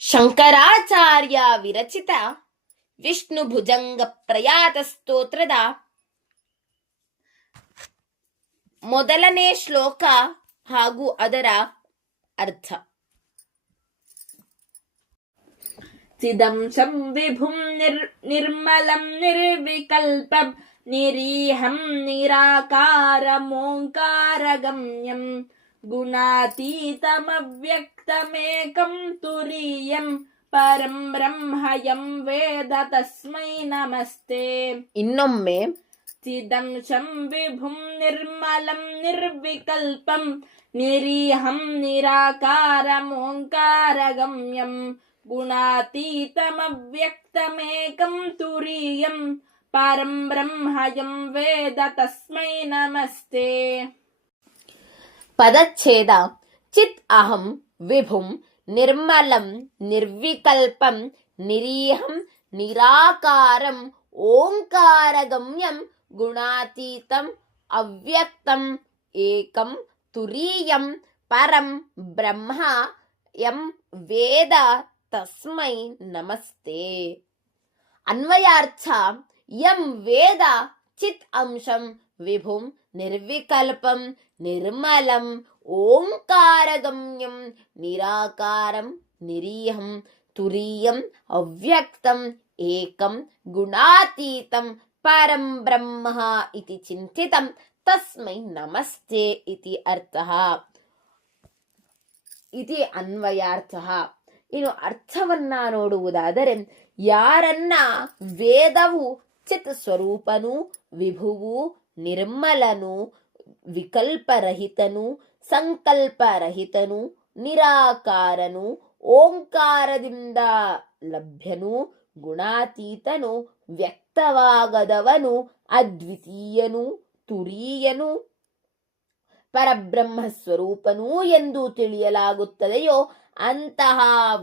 ಶಂಕರಾಚಾರ್ಯ ವಿರಚಿತ ವಿಷ್ಣು ಭುಜಂಗ ಪ್ರಯಾತ ಸ್ತೋತ್ರದ ಮೊದಲನೇ ಶ್ಲೋಕ ಹಾಗೂ ಅದರ ಅರ್ಥ. ಚಿದಂಶಂ ವಿಭುಂ ನಿರ್ಮಲಂ ನಿರ್ವಿಕಲ್ಪಂ ನಿರೀಹಂ ನಿರಾಕಾರಮೋಂಕಾರಗಮ್ಯಂ ಗುಣಾತೀತಮವ್ಯಕ್ತಮೇಕಂ ತುರೀಯಂ ಪರಂ ಬ್ರಹ್ಮಯಂ ವೇದ ತಸ್ಮೈ ನಮಸ್ತೆ. ಇನ್ನೊಮ್ಮೆ, ಚಿದಂಶಂ ವಿಭುಂ ನಿರ್ಮಲಂ ನಿರ್ವಿಕಲ್ಪಂ ನಿರೀಹಂ ನಿರಾಕಾರಮೋಂಕಾರಗಮ್ಯಂ ಗುಣಾತೀತಮವ್ಯಕ್ತಮೇಕಂ ತುರೀಯಂ ಪರಂ ಬ್ರಹ್ಮಯಂ ವೇದ ತಸ್ಮೈ ನಮಸ್ತೆ. ಪದಚ್ಛೇದ. ಚಿತ್ ಅಹಂ ವಿಭುಂ ನಿರ್ಮಲಂ ನಿರ್ವಿಕಲ್ಪಂ ನಿರೀಹಂ ನಿರಾಕಾರಂ ಓಂಕಾರಗಮ್ಯಂ ಗುಣಾತೀತಂ ಅವ್ಯಕ್ತಂ ಏಕಂ ತುರೀಯಂ ಪರಂ ಬ್ರಹ್ಮ ಯಂ ವೇದ ತಸ್ಮೈ ನಮಸ್ತೆ. ಅನ್ವಯಾರ್ಥ: ಯಂ ವೇದ ಚಿತ್ ಅಂಶಂ ವಿಭುಂ ನಿರ್ವಿಕಲ್ಪಂ ನಿರ್ಮಲಂ ಓಂಕಾರಗಮ್ಯಂ ನಿರಾಕಾರಂ ನಿರೀಹಂ ತುರೀಯಂ ಅವ್ಯಕ್ತಂ ಏಕಂ ಗುಣಾತೀತಂ ಪರಂ ಬ್ರಹ್ಮ ಇತಿ ಚಿಂತಿತಂ ತಸ್ಮೈ ನಮಸ್ತೆ ಇತಿ ಅರ್ಥಃ. ಇತಿ ಅನ್ವಯಾರ್ಥಃ. ಇನ್ನು ಅರ್ಥವನ್ನ ನೋಡುವುದಾದರೆ, ಯಾರನ್ನ ವೇದವು ಚಿತ್ ಸ್ವರೂಪನು, ವಿಭುವು, ನಿರ್ಮಲನು, ವಿಕಲ್ಪರಹಿತನು, ಸಂಕಲ್ಪರಹಿತನು, ನಿರಾಕಾರನು, ಓಂಕಾರದಿಂದ ಲಭ್ಯನು, ಗುಣಾತೀತನು, ವ್ಯಕ್ತವಾಗದವನು, ಅದ್ವಿತೀಯನು, ತುರೀಯನು, ಪರಬ್ರಹ್ಮ ಸ್ವರೂಪನು ಎಂದು ತಿಳಿಯಲಾಗುತ್ತದೆಯೋ ಅಂತಹ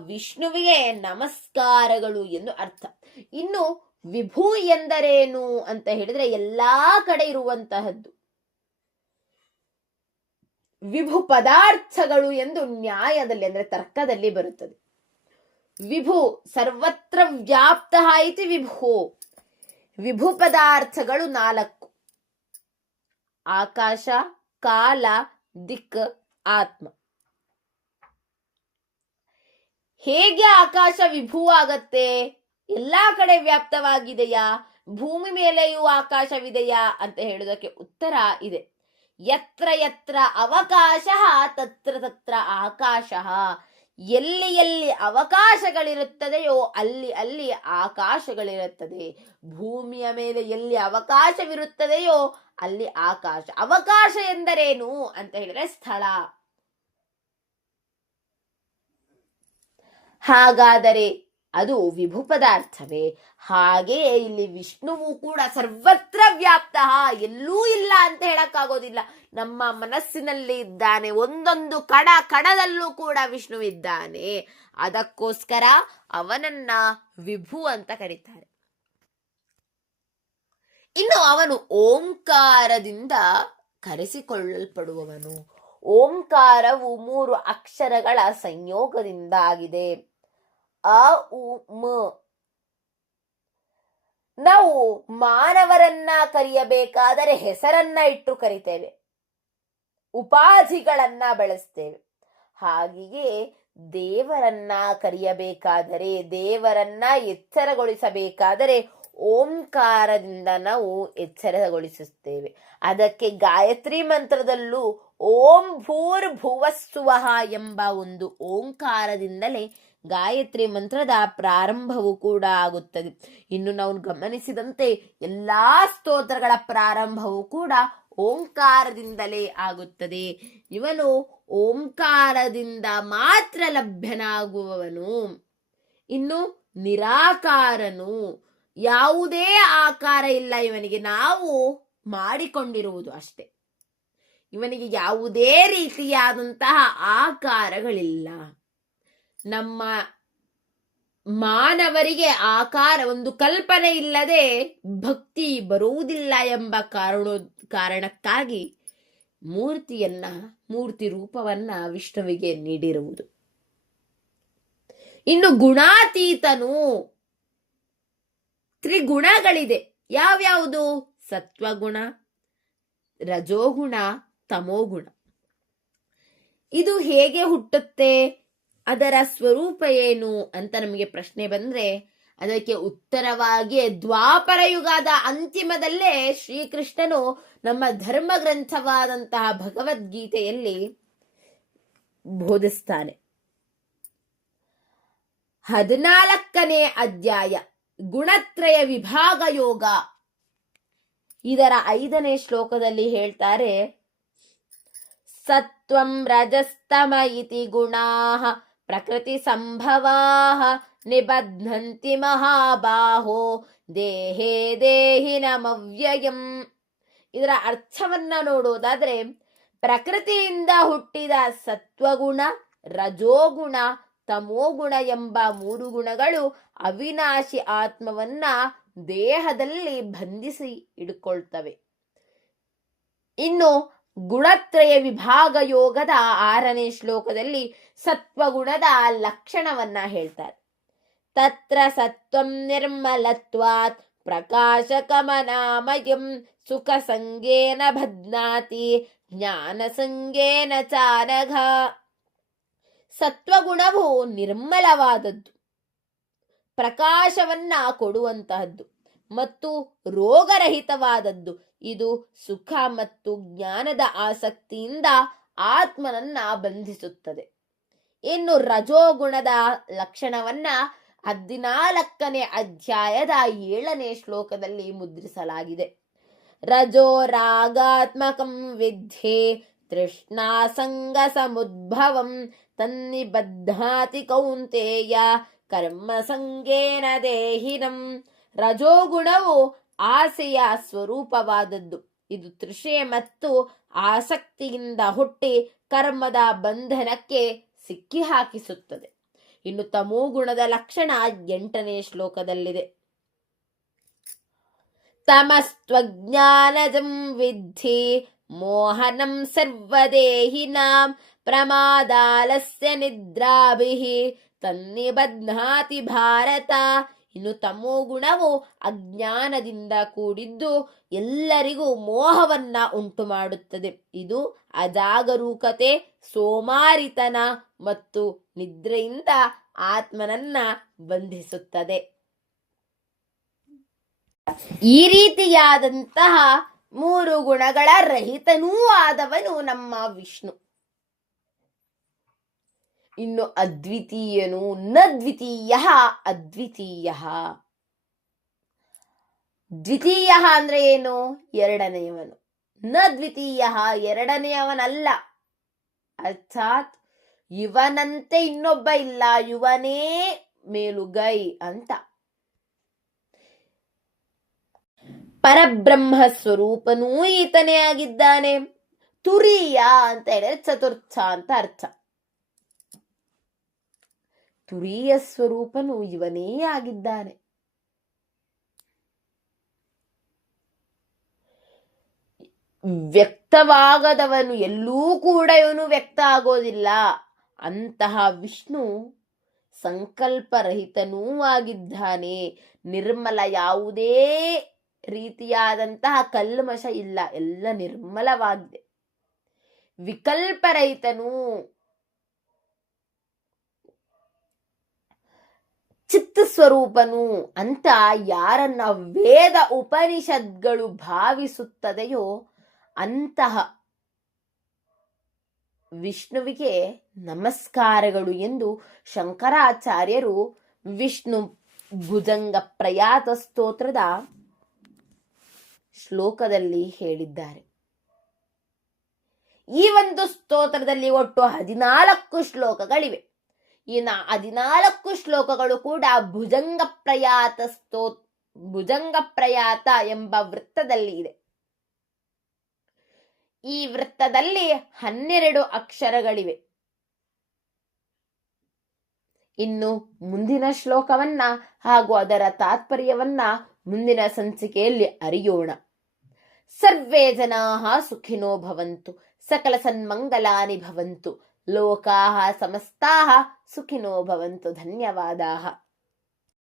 ವಿಷ್ಣುವಿಗೆ ನಮಸ್ಕಾರಗಳು ಎಂದು ಅರ್ಥ. ಇನ್ನು ವಿಭು ಎಂದರೇನು ಅಂತ ಹೇಳಿದ್ರೆ, ಎಲ್ಲಾ ಕಡೆ ಇರುವಂತಹದ್ದು. ವಿಭು ಪದಾರ್ಥಗಳು ಎಂದು ನ್ಯಾಯದಲ್ಲಿ ಅಂದ್ರೆ ತರ್ಕದಲ್ಲಿ ಬರುತ್ತದೆ. ವಿಭು ಸರ್ವತ್ರ ವ್ಯಾಪ್ತ ಇತಿ ವಿಭು. ವಿಭು ಪದಾರ್ಥಗಳು 4: ಆಕಾಶ, ಕಾಲ, ದಿಕ್, ಆತ್ಮ. ಹೇಗೆ ಆಕಾಶ ವಿಭು ಆಗತ್ತೆ? ಎಲ್ಲಾ ಕಡೆ ವ್ಯಾಪ್ತವಾಗಿದೆಯಾ? ಭೂಮಿ ಮೇಲೆಯೂ ಆಕಾಶವಿದೆಯಾ ಅಂತ ಹೇಳುವುದಕ್ಕೆ ಉತ್ತರ ಇದೆ. ಯತ್ರ ಯತ್ರ ಅವಕಾಶ ತತ್ರ ತತ್ರ ಆಕಾಶ. ಎಲ್ಲಿ ಎಲ್ಲಿ ಅವಕಾಶಗಳಿರುತ್ತದೆಯೋ ಅಲ್ಲಿ ಅಲ್ಲಿ ಆಕಾಶಗಳಿರುತ್ತದೆ. ಭೂಮಿಯ ಮೇಲೆ ಎಲ್ಲಿ ಅವಕಾಶವಿರುತ್ತದೆಯೋ ಅಲ್ಲಿ ಆಕಾಶ. ಅವಕಾಶ ಎಂದರೇನು ಅಂತ ಹೇಳಿದ್ರೆ ಸ್ಥಳ. ಹಾಗಾದರೆ ಅದು ವಿಭು ಪದಾರ್ಥವೇ? ಹಾಗೆಯೇ ಇಲ್ಲಿ ವಿಷ್ಣುವು ಕೂಡ ಸರ್ವತ್ರ ವ್ಯಾಪ್ತ, ಎಲ್ಲೂ ಇಲ್ಲ ಅಂತ ಹೇಳಕ್ಕಾಗೋದಿಲ್ಲ. ನಮ್ಮ ಮನಸ್ಸಿನಲ್ಲಿ ಇದ್ದಾನೆ, ಒಂದೊಂದು ಕಡದಲ್ಲೂ ಕೂಡ ವಿಷ್ಣು ಇದ್ದಾನೆ. ಅದಕ್ಕೋಸ್ಕರ ಅವನನ್ನ ವಿಭು ಅಂತ ಕರೀತಾರೆ. ಇನ್ನು ಅವನು ಓಂಕಾರದಿಂದ ಕರೆಸಿಕೊಳ್ಳಲ್ಪಡುವವನು. ಓಂಕಾರವು 3 ಅಕ್ಷರಗಳ ಸಂಯೋಗದಿಂದ ಆಗಿದೆ. ಅ ಉ ಮ. ನಾವು ಮಾನವರನ್ನ ಕರೆಯಬೇಕಾದರೆ ಹೆಸರನ್ನ ಇಟ್ಟು ಕರಿತೇವೆ, ಉಪಾಧಿಗಳನ್ನ ಬಳಸ್ತೇವೆ. ಹಾಗೆಯೇ ದೇವರನ್ನ ಕರೆಯಬೇಕಾದರೆ, ದೇವರನ್ನ ಎಚ್ಚರಗೊಳಿಸಬೇಕಾದರೆ ಓಂಕಾರದಿಂದ ನಾವು ಎಚ್ಚರಗೊಳಿಸುತ್ತೇವೆ. ಅದಕ್ಕೆ ಗಾಯತ್ರಿ ಮಂತ್ರದಲ್ಲೂ ಓಂ ಭೂರ್ಭುವಸ್ಸುವಃ ಎಂಬ ಒಂದು ಓಂಕಾರದಿಂದಲೇ ಗಾಯತ್ರಿ ಮಂತ್ರದ ಪ್ರಾರಂಭವು ಕೂಡ ಆಗುತ್ತದೆ. ಇನ್ನು ನಾವು ಗಮನಿಸಿದಂತೆ ಎಲ್ಲಾ ಸ್ತೋತ್ರಗಳ ಪ್ರಾರಂಭವು ಕೂಡ ಓಂಕಾರದಿಂದಲೇ ಆಗುತ್ತದೆ. ಇವನು ಓಂಕಾರದಿಂದ ಮಾತ್ರ ಲಭ್ಯನಾಗುವವನು. ಇನ್ನು ನಿರಾಕಾರನು, ಯಾವುದೇ ಆಕಾರ ಇಲ್ಲ ಇವನಿಗೆ, ನಾವು ಮಾಡಿಕೊಂಡಿರುವುದು ಅಷ್ಟೆ. ಇವನಿಗೆ ಯಾವುದೇ ರೀತಿಯಾದಂತಹ ಆಕಾರಗಳಿಲ್ಲ. ನಮ್ಮ ಮಾನವರಿಗೆ ಆಕಾರ, ಒಂದು ಕಲ್ಪನೆ ಇಲ್ಲದೆ ಭಕ್ತಿ ಬರುವುದಿಲ್ಲ ಎಂಬ ಕಾರಣಕ್ಕಾಗಿ ಮೂರ್ತಿ ರೂಪವನ್ನ ವಿಷ್ಣುವಿಗೆ ನೀಡಿರುವುದು. ಇನ್ನು ಗುಣಾತೀತನು, ತ್ರಿಗುಣಗಳಿದೆ. ಯಾವ್ಯಾವುದು? ಸತ್ವಗುಣ, ರಜೋಗುಣ, ತಮೋಗುಣ. ಇದು ಹೇಗೆ ಹುಟ್ಟುತ್ತೆ, ಅದರ ಸ್ವರೂಪ ಏನು ಅಂತ ನಮಗೆ ಪ್ರಶ್ನೆ ಬಂದ್ರೆ ಅದಕ್ಕೆ ಉತ್ತರವಾಗಿ ದ್ವಾಪರ ಯುಗದ ಅಂತಿಮದಲ್ಲೇ ಶ್ರೀಕೃಷ್ಣನು ನಮ್ಮ ಧರ್ಮ ಗ್ರಂಥವಾದಂತಹ ಭಗವದ್ಗೀತೆಯಲ್ಲಿ ಬೋಧಿಸ್ತಾನೆ. 14ನೇ ಅಧ್ಯಾಯ ಗುಣತ್ರಯ ವಿಭಾಗ ಯೋಗ. ಇದರ 5ನೇ ಶ್ಲೋಕದಲ್ಲಿ ಹೇಳ್ತಾರೆ, ಸತ್ವಂ ರಜಸ್ತಮ ಇತಿ ಗುಣಾಃ ಪ್ರಕೃತಿ ಸಂಭವಾಃ ನಿಬಧ್ನಂತಿ ಮಹಾಬಾಹೋ ದೇಹೇ ದೇಹಿನಮವ್ಯಯಂ. ಇದರ ಅರ್ಥವನ್ನ ನೋಡೋದಾದ್ರೆ, ಪ್ರಕೃತಿಯಿಂದ ಹುಟ್ಟಿದ ಸತ್ವಗುಣ, ರಜೋಗುಣ, ತಮೋಗುಣ ಎಂಬ 3 ಗುಣಗಳು ಅವಿನಾಶಿ ಆತ್ಮವನ್ನ ದೇಹದಲ್ಲಿ ಬಂಧಿಸಿ ಇಡ್ಕೊಳ್ತವೆ. ಇನ್ನು ಗುಣತ್ರಯ ವಿಭಾಗ ಯೋಗದ 6ನೇ ಶ್ಲೋಕದಲ್ಲಿ ಸತ್ವಗುಣದ ಲಕ್ಷಣವನ್ನ ಹೇಳ್ತಾರೆ. ತತ್ರ ಸತ್ವಂ ನಿರ್ಮಲತ್ವಾತ್ ಪ್ರಕಾಶಕಮನಾಮಯಂ ಸುಖ ಸಂಗೇನ ಬಧ್ನಾತಿ ಜ್ಞಾನ ಸಂಗೇನ ಚಾನಘ. ಸತ್ವಗುಣವು ನಿರ್ಮಲವಾದದ್ದು, ಪ್ರಕಾಶವನ್ನ ಕೊಡುವಂತಹದ್ದು ಮತ್ತು ರೋಗರಹಿತವಾದದ್ದು. ಇದು ಸುಖ ಮತ್ತು ಜ್ಞಾನದ ಆಸಕ್ತಿಯಿಂದ ಆತ್ಮನನ್ನ ಬಂಧಿಸುತ್ತದೆ. ಇನ್ನು ರಜೋಗುಣದ ಲಕ್ಷಣವನ್ನ 14ನೇ ಅಧ್ಯಾಯದ 7ನೇ ಶ್ಲೋಕದಲ್ಲಿ ಮುದ್ರಿಸಲಾಗಿದೆ. ರಜೋ ರಾಗಾತ್ಮಕಂ ವಿದ್ಯೆ ತೃಷ್ಣಾ ಸಂಗ ಸಮುದ್ಭವಂ ತನ್ನಿಬಧ್ನಾತಿ ಕೌಂತೇಯ ಕರ್ಮ ಸಂಗೇನ ದೇಹಿನಂ. ರಜೋಗುಣವು ಆಸೆಯ ಸ್ವರೂಪವಾದದ್ದು. ಇದು ತೃಷೆ ಮತ್ತು ಆಸಕ್ತಿಯಿಂದ ಹುಟ್ಟಿ ಕರ್ಮದ ಬಂಧನಕ್ಕೆ ಸಿಕ್ಕಿ ಹಾಕಿಸುತ್ತದೆ. ಇನ್ನು ತಮೋಗುಣದ ಲಕ್ಷಣ 8ನೇ ಶ್ಲೋಕದಲ್ಲಿದೆ. ತಮಸ್ತ್ವಜ್ಞಾನಜಂ ವಿದ್ಧಿ ಮೋಹನಂ ಸರ್ವದೇಹಿನಾಂ ಪ್ರಮಾದಾಲಸ್ಯ ನಿದ್ರಾಭಿಃ ತನ್ನಿಬಧ್ನಾತಿ ಭಾರತ. ಇನ್ನು ತಮೋಗುಣವು ಅಜ್ಞಾನದಿಂದ ಕೂಡಿದ್ದು ಎಲ್ಲರಿಗೂ ಮೋಹವನ್ನ ಉಂಟು ಮಾಡುತ್ತದೆ. ಇದು ಅಜಾಗರೂಕತೆ, ಸೋಮಾರಿತನ ಮತ್ತು ನಿದ್ರೆಯಿಂದ ಆತ್ಮನನ್ನ ಬಂಧಿಸುತ್ತದೆ. ಈ ರೀತಿಯಾದಂತಹ 3 ಗುಣಗಳ ರಹಿತನೂ ಆದವನು ನಮ್ಮ ವಿಷ್ಣು. ಇನ್ನು ಅದ್ವಿತೀಯನು, ನ ದ್ವಿತೀಯ ಅದ್ವಿತೀಯ. ದ್ವಿತೀಯ ಅಂದ್ರೆ ಏನು? ಎರಡನೆಯವನು. ನ ದ್ವಿತೀಯ, ಎರಡನೆಯವನಲ್ಲ. ಅರ್ಥಾತ್ ಇವನಂತೆ ಇನ್ನೊಬ್ಬ ಇಲ್ಲ, ಇವನೇ ಮೇಲುಗೈ ಅಂತ. ಪರಬ್ರಹ್ಮ ಸ್ವರೂಪನೂ ಈತನೇ ಆಗಿದ್ದಾನೆ. ತುರೀಯ ಅಂತ ಹೇಳಿದ್ರೆ ಚತುರ್ಥ ಅಂತ ಅರ್ಥ. ತುರೀಯ ಸ್ವರೂಪನು ಇವನೇ ಆಗಿದ್ದಾನೆ. ವ್ಯಕ್ತವಾಗದವನು ಎಲ್ಲೂ ಕೂಡ ಇವನು ವ್ಯಕ್ತ ಆಗೋದಿಲ್ಲ. ಅಂತಹ ವಿಷ್ಣು ಸಂಕಲ್ಪರಹಿತನೂ ಆಗಿದ್ದಾನೆ. ನಿರ್ಮಲ, ಯಾವುದೇ ರೀತಿಯಾದಂತಹ ಕಲ್ಮಶ ಇಲ್ಲ, ಎಲ್ಲ ನಿರ್ಮಲವಾಗಿದೆ. ವಿಕಲ್ಪರಹಿತನು, ಚಿತ್ತ ಸ್ವರೂಪನು ಅಂತ ಯಾರನ್ನ ವೇದ ಉಪನಿಷತ್ಗಳು ಭಾವಿಸುತ್ತದೆಯೋ ಅಂತಹ ವಿಷ್ಣುವಿಗೆ ನಮಸ್ಕಾರಗಳು ಎಂದು ಶಂಕರಾಚಾರ್ಯರು ವಿಷ್ಣು ಭುಜಂಗ ಪ್ರಯಾತ ಸ್ತೋತ್ರದ ಶ್ಲೋಕದಲ್ಲಿ ಹೇಳಿದ್ದಾರೆ. ಈ ಒಂದು ಸ್ತೋತ್ರದಲ್ಲಿ ಒಟ್ಟು 14 ಶ್ಲೋಕಗಳಿವೆ. ಈ 14 ಶ್ಲೋಕಗಳು ಕೂಡ ಭುಜಂಗ ಪ್ರಯಾತ ಎಂಬ ವೃತ್ತದಲ್ಲಿ ಇದೆ. ಈ ವೃತ್ತದಲ್ಲಿ 12 ಅಕ್ಷರಗಳಿವೆ. ಇನ್ನು ಮುಂದಿನ ಶ್ಲೋಕವನ್ನ ಹಾಗೂ ಅದರ ತಾತ್ಪರ್ಯವನ್ನ ಮುಂದಿನ ಸಂಚಿಕೆಯಲ್ಲಿ ಅರಿಯೋಣ. ಸರ್ವೇ ಜನಾಃ ಸುಖಿನೋ ಭವಂತು, ಸಕಲ ಸನ್ಮಂಗಲಾನಿ ಭವಂತು, ಲೋಕಾಃ ಸಮಸ್ತಾಃ ಸುಖಿನೋ ಭವಂತು. ಧನ್ಯವಾದಾः.